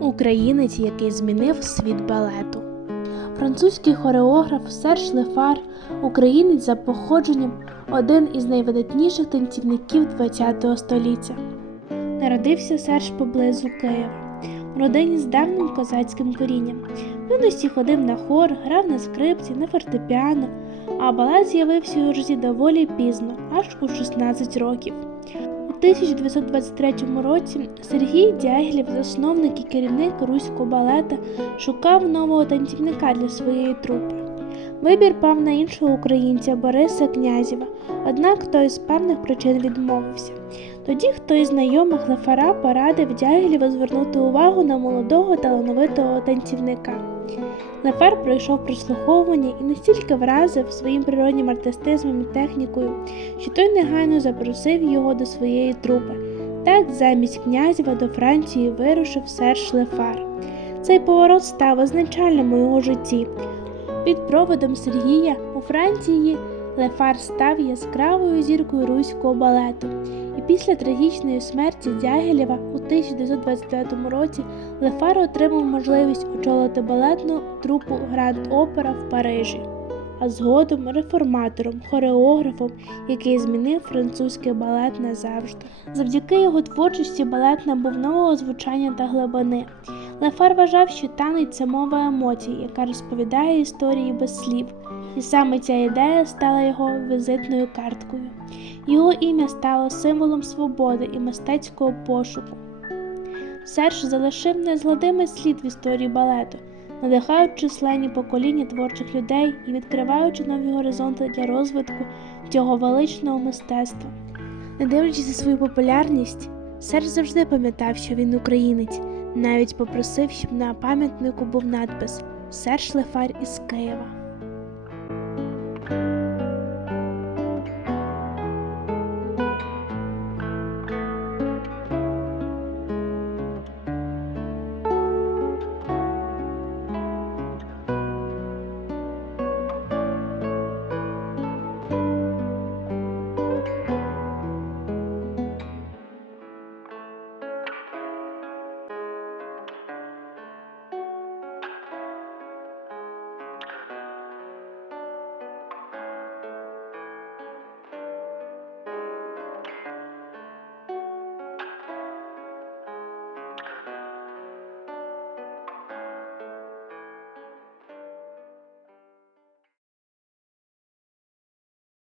Українець, який змінив світ балету. Французький хореограф Серж Лефар, українець за походженням, один із найвидатніших танцівників ХХ століття. Народився Серж поблизу Києва, в родині з давнім козацьким корінням. В юності ходив на хор, грав на скрипці, на фортепіано, а балет з'явився у житті доволі пізно, аж у 16 років. У 1923 році Сергій Дягілєв, засновник і керівник руського балета, шукав нового танцівника для своєї трупи. Вибір пав на іншого українця Бориса Князєва, однак той з певних причин відмовився. Тоді хтось із знайомих Лефара порадив Дягілєва звернути увагу на молодого талановитого танцівника. Лефар пройшов прослуховування і настільки вразив своїм природнім артистизмом і технікою, що той негайно запросив його до своєї трупи. Так замість князєва до Франції вирушив Серж Лефар. Цей поворот став визначальним у його житті. Під проводом Сергія у Франції Лефар став яскравою зіркою руського балету. І після трагічної смерті Дягілєва у 1929 році Лефар отримав можливість очолити балетну трупу Гранд Опера в Парижі, а згодом реформатором, хореографом, який змінив французький балет назавжди. Завдяки його творчості балет набув нового звучання та глибини. Лефар вважав, що танець це мова емоцій, яка розповідає історії без слів, і саме ця ідея стала його візитною карткою. Його ім'я стало символом свободи і мистецького пошуку. Серж залишив незгладимий слід в історії балету, надихаючи численні покоління творчих людей і відкриваючи нові горизонти для розвитку цього величного мистецтва. Не дивлячись на свою популярність, Серж завжди пам'ятав, що він українець, навіть попросив, щоб на пам'ятнику був надпис Серж Лефар із Києва.